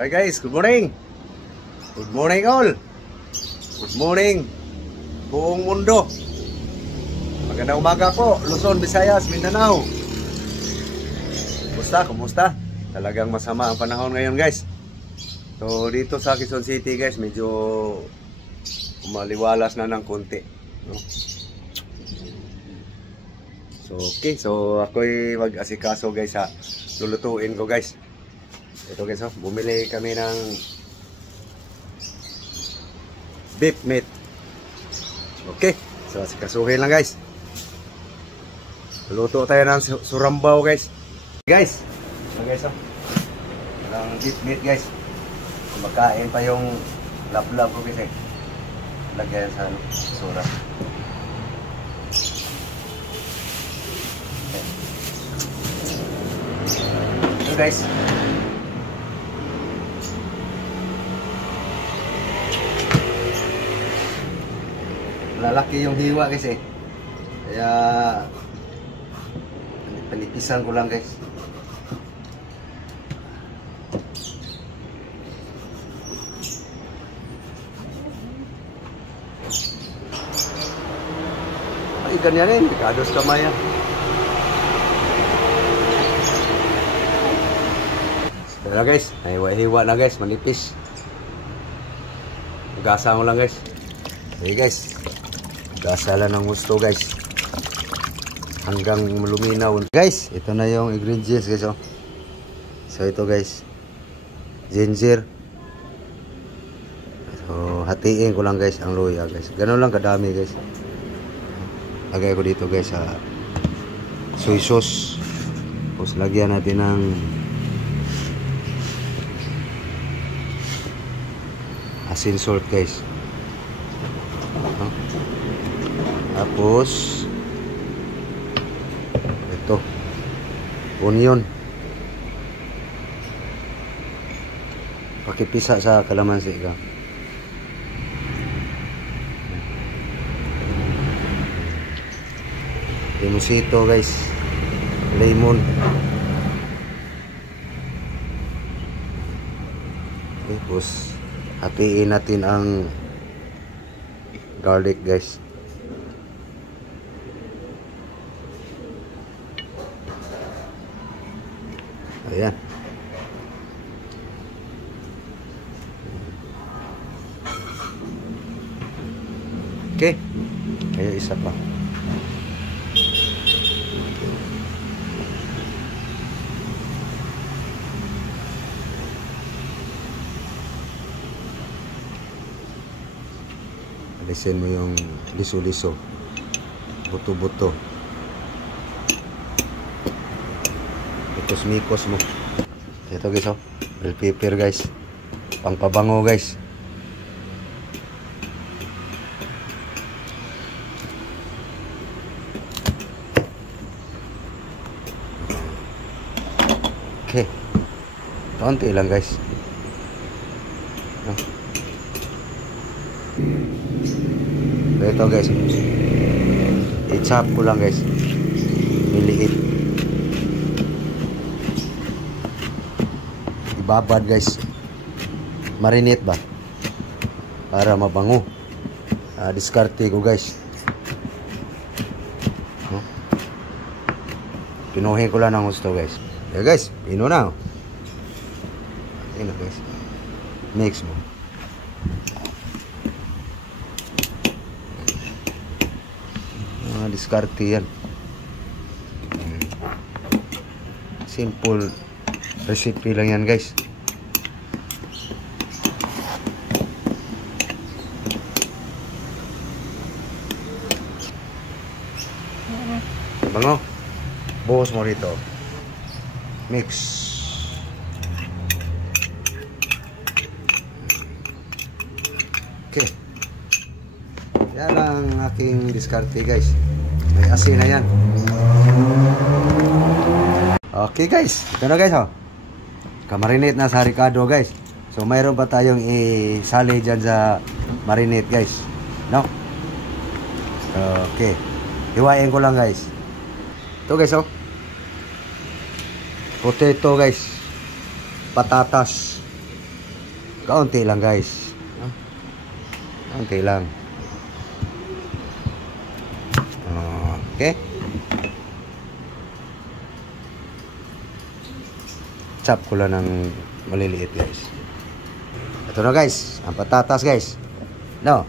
Hi guys, good morning. Good morning all. Good morning buong mundo. Magandang umaga po, Luzon, Visayas, Mindanao. Kumusta? Talagang masama ang panahon ngayon guys. So dito sa Quezon City guys, medyo maliwalas na ng konti, no? So okay, so ako'y mag-asikaso guys sa lulutuin ko guys. Ito guys, bumili kami ng beef meat. Okay, so asikasuhin lang guys. Luto tayo ng surambaw guys. Guys, so guys, ng beef meat guys. Kumakain pa yung lap-lap ko kasi. Lagyan sa sura. So guys, lalaki yung hiwa kasi, kaya panipisan ko lang guys. Ay, ganyan kados kamay yan. Kaya guys, hiwa na guys, manipis. Gasa mo lang guys. Okay guys, gasa lang ng gusto guys hanggang luminaw guys. Ito na yung ingredients guys, oh. So ito guys, ginger. So hatiin ko lang guys ang luya guys, ganun lang kadami guys. Lagay ko dito guys sa soy sauce. Tapos lagyan natin ng asin salt guys. Tapos ito, onion. Pakipisa sa kalamansi ka. Limusito guys, lemon. Tapos hatiin natin ang garlic guys. Ayan. Okay. Ayan, isa pa. Alisin mo yung liso-liso, buto-buto. Mikos mo. Ito guys, bell pepper guys, pangpabango guys. Okay, konti lang guys. Ito guys, i-chop ko lang guys, niliit. Ibabad guys, marinate ba para mabango. Diskarte ko guys, pinuhin ko lang ng gusto guys. Yeah guys, pino na. Ayan na guys, mix mo. Diskarte yan. Simple recipe lang yan guys. Bango. Buhos mo rito. Mix. Okay. Yan ang aking diskarte guys. May asin na yan. Okay guys, ito na guys, kamarinate na sa Ricardo guys. So mayroon pa tayong isali dyan sa marinate guys, no? Okay, hiwain ko lang guys. Ito guys, potato guys, patatas, Kaunti lang guys. No? Kaunti lang. Okay. Chop ko lang ng maliliit guys. Ito na guys, ang patatas guys. No.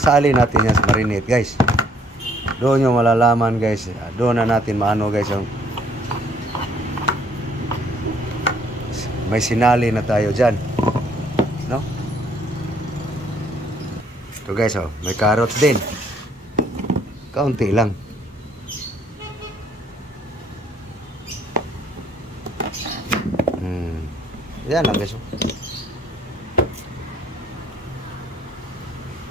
Sali natin yan sa marinate guys. Doon yung malalaman guys. Doon na natin maano guys yung may sinali na tayo dyan. No? Ito guys oh, may carrots din. Kaunti lang. Yan lang guys.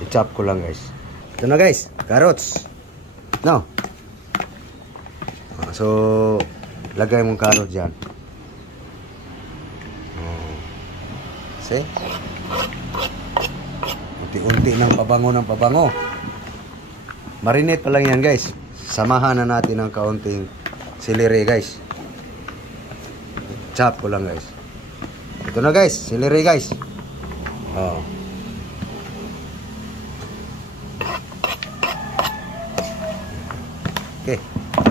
I-chop ko lang guys. Ito na guys, carrots. No. So, lagay mong carrot dyan. See? Unti-unti ng pabango. Marinate pa lang yan guys. Samahan na natin ng kaunting celery guys. Chop ko lang guys. Ito na guys, celery guys. Oh. Okay,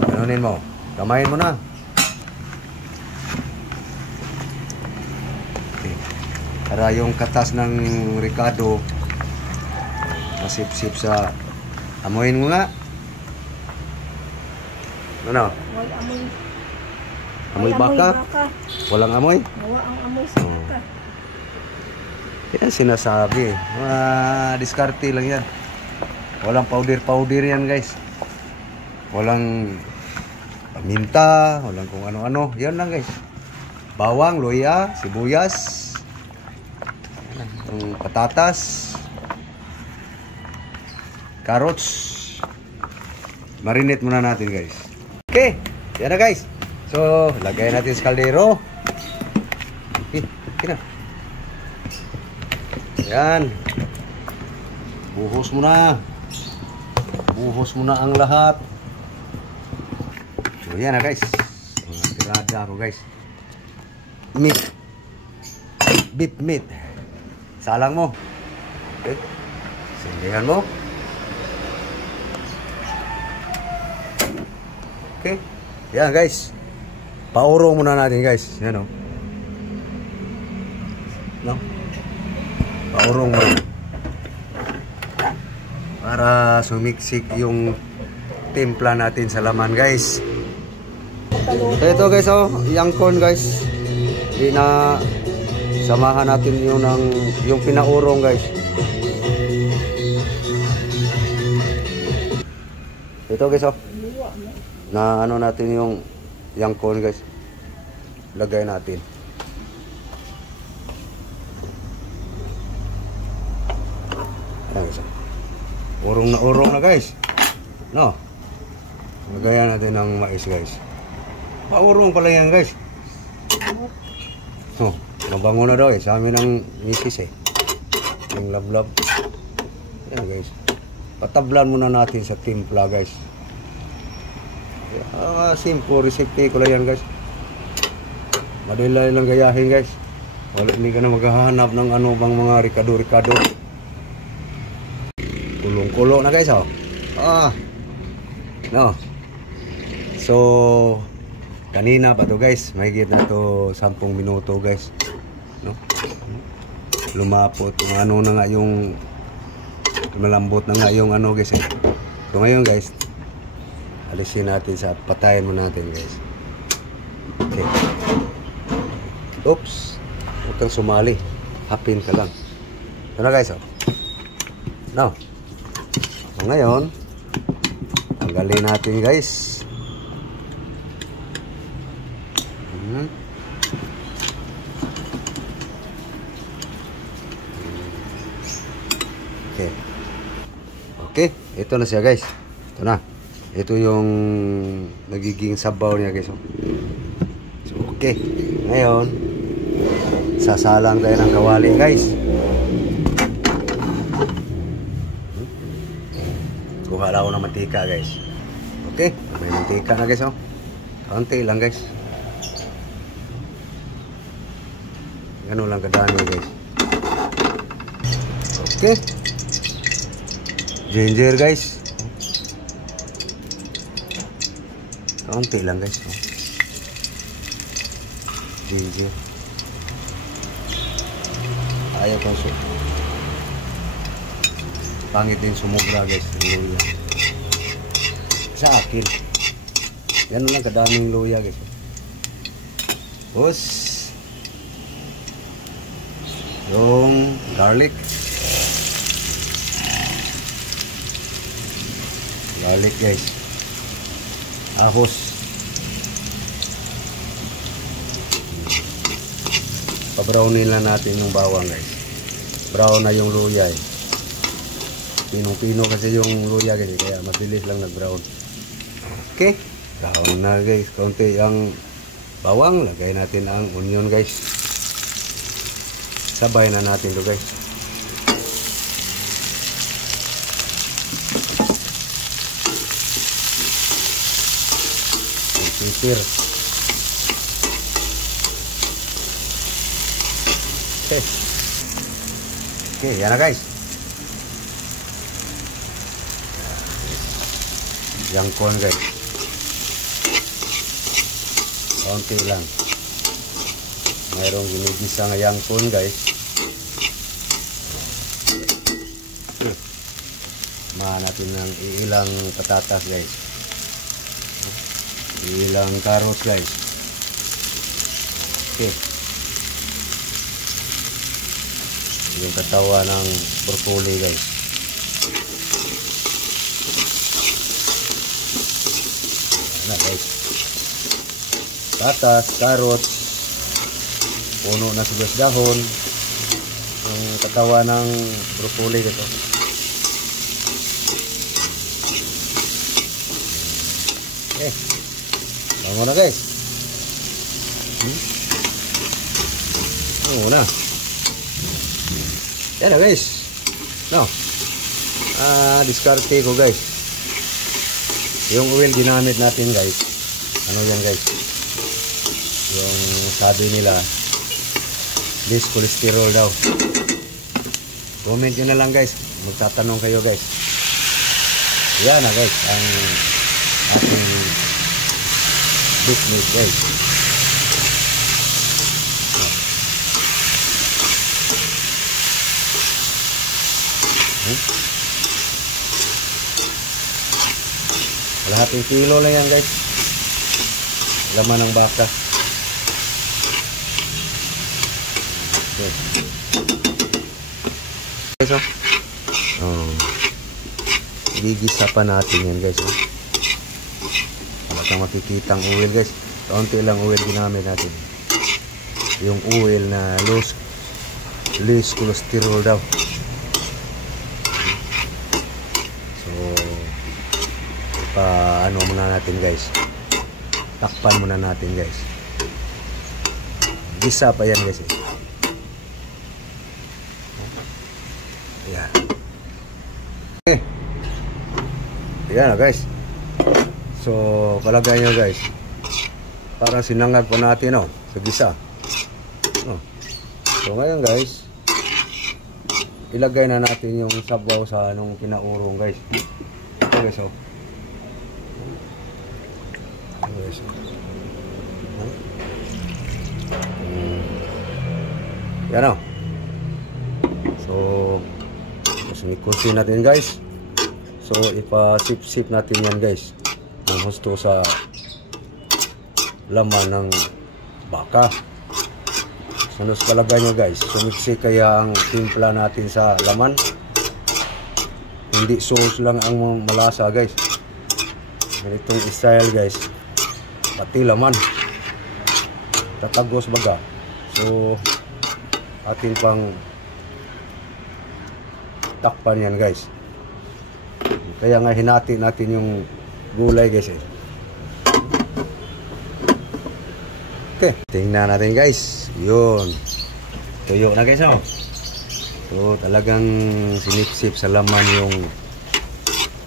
ganunin mo. Kamayin mo na. Okay. Para yung katas ng ricado masip-sip sa amoyin mo nga. Ano? Wala amoy. Amoy baka? Walang amoy? Wala ang amoy sa baka. Yan sinasabi. Diskarte lang yan. Walang powder yan guys. Walang paminta, walang kung ano-ano. Yan lang guys. Bawang, luya, sibuyas, yung patatas, carrots. Marinate muna natin guys. Okay, yan na guys. So, lagay natin sa kaldero. Okay na. Yan. Buhos mo na. Buhos mo na ang lahat. So, yan na guys. Mga tirada ko guys. Meat. Beef meat. Salang mo. Okay. Sindihan mo. Okay. Yan guys. Paurong muna natin guys. Yan o. No? Paurong mo. Para sumiksik yung timpla natin sa laman guys. Ito guys oh, yangkon guys. Di na samahan natin yung pinaurong guys. Ito guys oh. Na ano natin yung yangkon guys. Lagay natin. Ayan guys. Urong na guys. No. Lagayan natin ng mais guys. Paurong pala yan guys. Oh, mabango na daw eh. Sa amin ng misis eh. Yung lablab. Ayan guys. Patablan muna natin sa timpla guys. Simple recipe ko lang yan guys. Madali lang gayahin guys. Wala, hindi ka na maghahanap ng ano bang mga ricado. Kulong-kulo na guys oh. No. So kanina pa to guys, mahigit na to 10 minuto guys. No? Lumapot kung ano na nga yung malambot na nga yung ano guys eh. So ngayon guys, alisin natin sa patayin mo natin guys. Okay. Oops. Huwag kang sumali. Hapin ka lang. Ito na guys oh. No. So ngayon, tanggalin natin guys. Okay. Okay, ito na siya guys. Ito na. Ito yung nagiging sabaw niya guys. So, okay. Ngayon, sasalang tayo ng kawali guys. Kuha lang ako ng mantika guys. Okay, may mantika na guys. Kaunti lang guys. Ganun lang kadami guys. Okay. Ginger guys. Kaunti lang guys. Ginger. Ayaw kong pangit din sumubra guys. Luya. Sa akin. Ganun lang kadaming luya guys. Tapos yung garlic. Garlic guys. Ahos. Pa-brownin lang natin yung bawang guys. Brown na yung luya eh. Pinong-pino kasi yung luya guys. Kaya mabilis lang nag-brown. Okay. Brown na guys. Kaunti ang bawang. Lagay natin ang onion guys. Sabay na natin to guys. Sisir. Okay. Okay, yan na guys. Yangkon guys. Kaunti lang. Mayroong ginigisa nga yangkon guys. Okay. Mahan natin ng ilang patatas guys. Ilang carrot guys. Okay. Yung katawa ng broccoli guys. Na guys. Patas, carrot. Puno na sibuyas dahon. Yung katawa ng broccoli guys. Okay. Bango na guys. Bango na. Yan na guys. No. Diskarte ko guys. Yung oil ginamit natin guys. Ano yan guys? Yung sabi nila less cholesterol daw. Comment nyo na lang guys. Magtatanong kayo guys. Yan na guys. Ang ating business guys. Kalahating kilo lang yan guys. Laman ng baka. Okay. Guys, gigisa pa natin yan guys. Wala kang makikita ang oil guys. Kaunti lang oil ginamit natin. Yung oil na less cholesterol daw. Ano muna natin guys, takpan muna natin guys. Gisa pa yan guys. Ayan. Okay. Ayan na guys. So palagay nyo guys, parang sinangag pa natin sa gisa. So ngayon guys, ilagay na natin yung sabaw sa anong pinaurong guys. Ito guys yan o. So mikusin natin guys. So ipa-sip-sip natin yan guys ng husto sa laman ng baka. So palagay nyo guys, sumiksi kaya ang timpla natin sa laman. Hindi sauce lang ang malasa guys. Ganitong style guys, pati laman tatagos baga. So atin pang takpan yan guys. Kaya nga hinati natin yung gulay guys Okay, tingnan natin guys. Yun, tuyo na guys So talagang sinipsip sa laman yung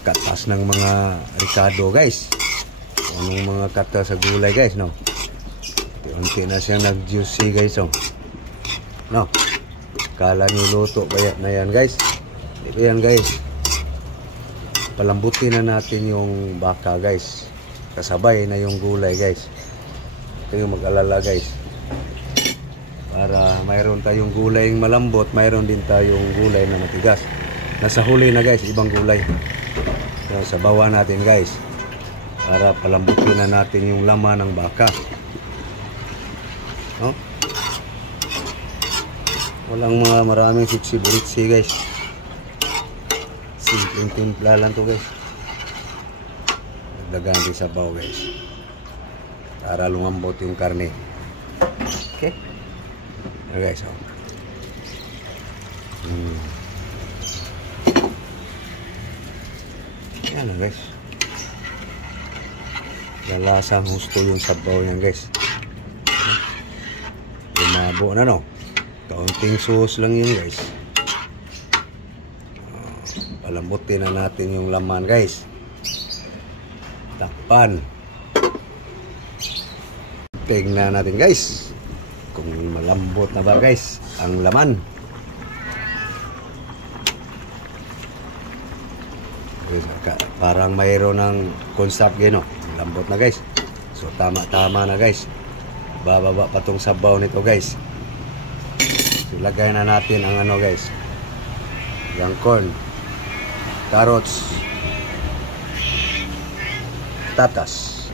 katas ng mga ricado guys. Anong mga katas sa gulay guys Unti na siyang nag-juicy guys No. Kala nyo luto ba na yan guys? Ito yan guys. Palambutin na natin yung baka guys. Kasabay na yung gulay guys. Ito yung mag-alala guys. Para mayroon tayong gulay malambot, mayroon din tayong gulay na matigas. Nasa huli na guys, ibang gulay. So, sabawan natin guys. Para palambutin na natin yung laman ng baka. No? Walang mga maraming siksi-buritsi guys. Simpleng timpla lang to guys. Nagdagan din sabaw guys. Para lumambot yung karne. Okay? Ayan guys. Oh. Ayan guys. Lasang husto yung sabaw niyan guys. Lumabo na no. Kaunting sauce lang yun guys. Palambutin na natin yung laman guys. Takpan. Tingnan natin guys kung malambot na ba guys ang laman. Parang mayroon ng konsap gino. Lambot na guys. So tama-tama na guys. Bababa pa tong sabaw nito guys. So, ilagay na natin ang ano guys. Yung corn, carrots, patatas.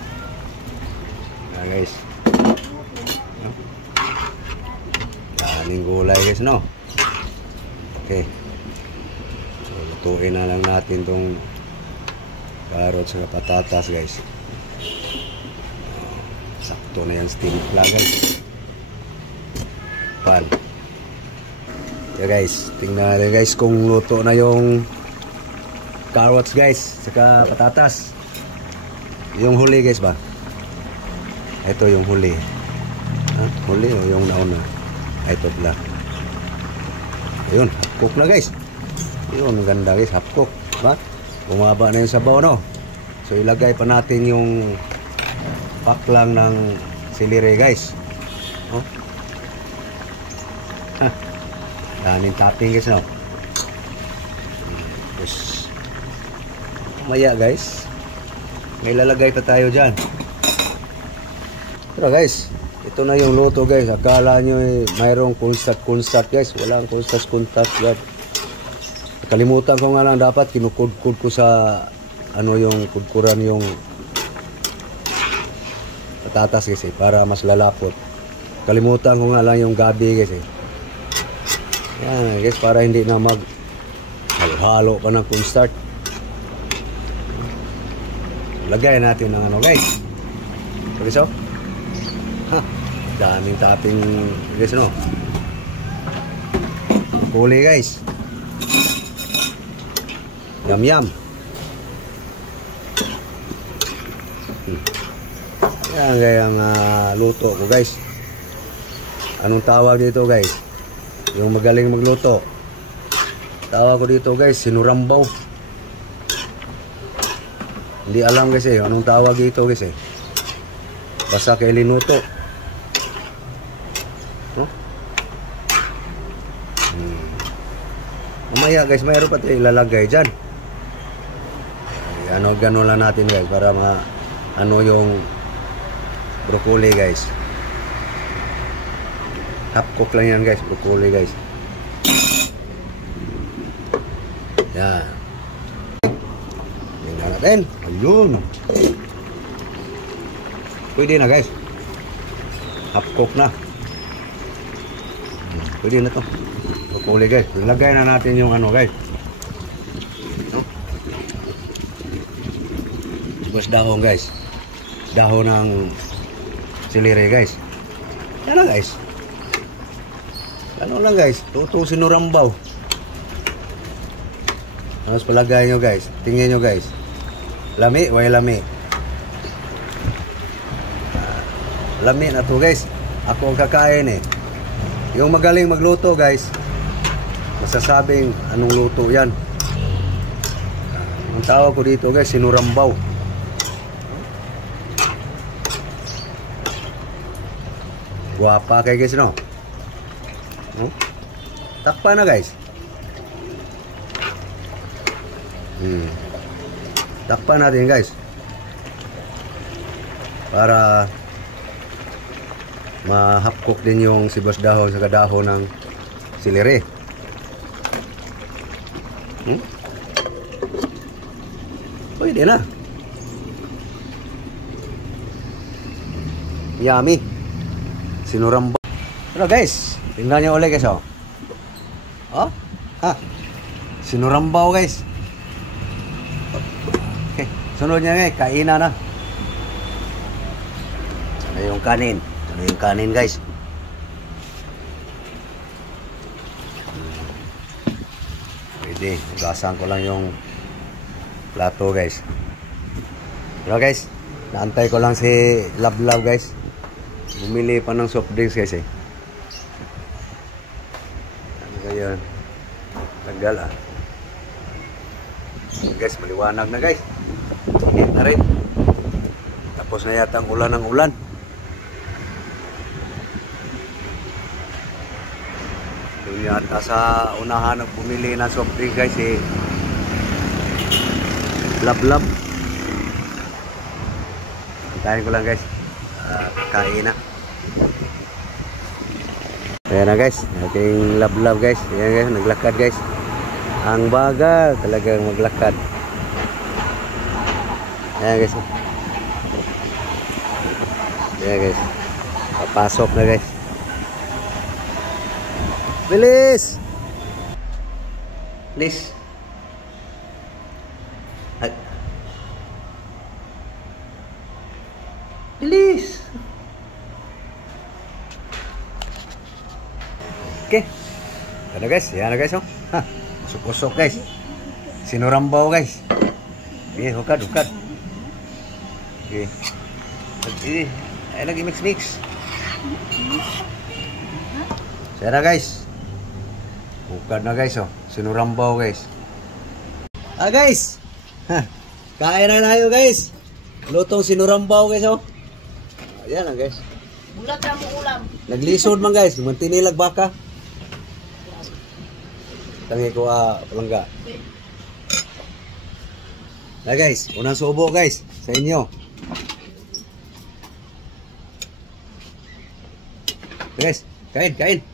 Ayan guys. Daming gulay guys no. Okay. So lutuin na lang natin tong carrots at patatas guys. Sakto na yan timpla guys. Pan. Yeah guys, tingnan natin guys kung luto na yung carrots guys, saka patatas. Yung huli guys ba? Ito yung huli. Huli o yung nauna? Ito pala. Ayun, half cook na guys. Ayun, ganda guys, half cook. Ba? Bumaba na yung sabaw no. So ilagay pa natin yung paklang ng silire guys. Oh. Daming topping guys no. Tapos maya guys, may lalagay pa tayo dyan. Pero guys, ito na yung luto guys. Akala nyo mayroong kunsat guys. Walang kunsat guys. Kalimutan ko nga lang, dapat kinukudkud ko sa ano yung kudkuran yung patatas guys para mas lalapot. Kalimutan ko nga lang yung gabi guys Yan guys, para hindi na mag halo pa ng cornstarch. Lagay natin ng ano guys. So, daming topping guys no. Huli guys. Yum yum. Yan gaya ang luto ko guys. Anong tawag dito guys? Yung magaling magluto. Tawag ko dito guys, sinurambaw. Hindi alam guys anong tawag dito guys Basta kay linuto. No? Mamaya guys, mayroon pa tayo ilalagay dyan. Ano, gano'n lang natin guys para ano yung broccoli guys. Half cook lang yan guys, broccoli guys. Yan. Tingnan natin. Ayun. Pwede na guys. Half cook na. Pwede na to. Broccoli guys. Ilagay na natin yung ano guys. Tapos dahon guys. Dahon ng silire guys. Yan lang guys. Ano lang guys, tutong sinurambaw. Tapos palagay nyo guys, tingin nyo guys. Lami, way lami. Lami na to guys. Ako ang kakain Yung magaling magluto guys, masasabing anong luto yan. Ang tawag ko dito guys, sinurambaw. Guwapa kay guys no. Hmm? Takpan na guys. Takpan natin guys. Para mahapkok din yung sibuyas dahon sa dahon ng sileri. Pwede na. Yummy. Sinuramba. Ano guys, tingnan nyo ulit guys, oh. Oh? Ha? Sinurambaw guys. Okay, sunod niya guys, kainan na. Ano yung kanin? Ano yung kanin guys? Pwede, ugasan ko lang yung plato guys. Pero guys, naantay ko lang si Love guys. Bumili pa ng soft drinks guys eh. Ano ngayon? Tagal ah. Guys, maliwanag na guys. Init na rin. Tapos na yata ang ulan ng ulan. Doon yata sa unahan ng bumili ng soft drinks guys eh. Love. Antayin ko lang guys. Kain na. Ayan na guys, ating love guys. Ayan guys, naglakad guys. Ang bagal talagang maglakad. Ayan guys. Ayan guys. Papasok na guys. Bilis! Bilis! Bilis! Okay. Yan na guys. Yan na guys. Oh. Ha. Usok-usok guys. Sinurambaw guys. Okay. Hukad. Okay. Ay lagi mix. Yan na guys. Hukad na guys. Oh. Sinurambaw guys. Ah guys. Ha. Kain na tayo guys. Lutong sinurambaw guys. Oh. Ayan lang guys. Bulat na mo ulam. Naglisod man guys. Mantinilag baka. Tangi ko palangga. Na guys, unang subo guys sa inyo. Guys, kain.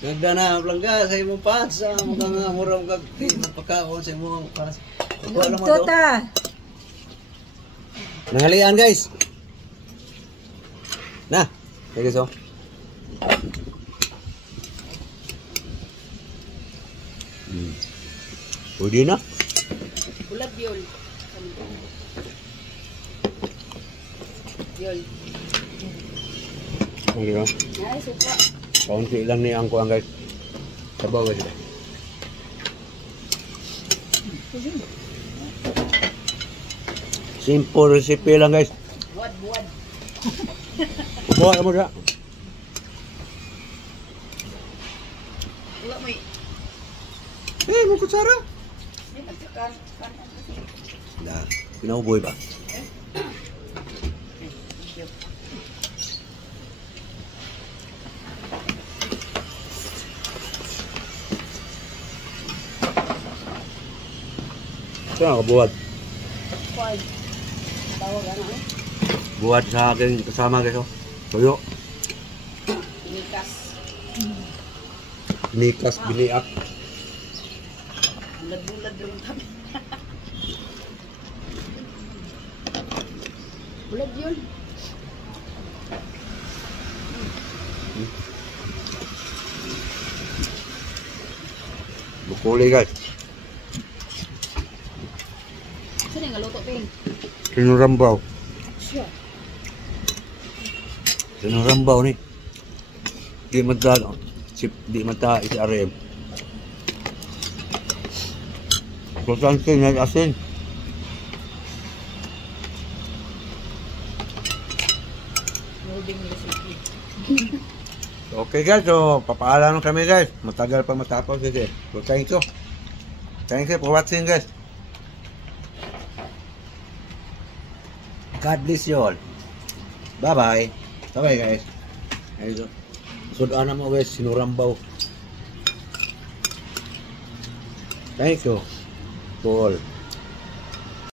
Nagda na palangga sa imong pats sa mga murang kag pagkaon sa imong pats. Wala mo to. Nangalian guys. Na, guys oh. Pwede na. Bulat yun. Okay ba? Ay, suka. Kaunti lang ni ang kuang guys. Sabaw guys. Simple recipe lang guys. Buad. Buat mo siya. Wala may. Mo kutsara. May pagkakan. Dah, pinauboy ba? Saan ka buhat? Buad. Tawag ano eh? Buhat sa aking kasama guys oh. Tuyo. Nikas biniak. Bulat yung kami. Bulat yun. Bukuli guys. Saan yung galuto ping? Sinurambaw. Siya. Sinurambaw ni. Di mata isi RM. Importante nga asin. Moving recipe. Okay guys, so papaalam kami guys. Matagal pa matapos kasi. So thank you. Thank you for watching guys. God bless you all. Bye bye. Bye bye guys. Ayun. Sudan mo guys, sinurambaw. Thank you to all.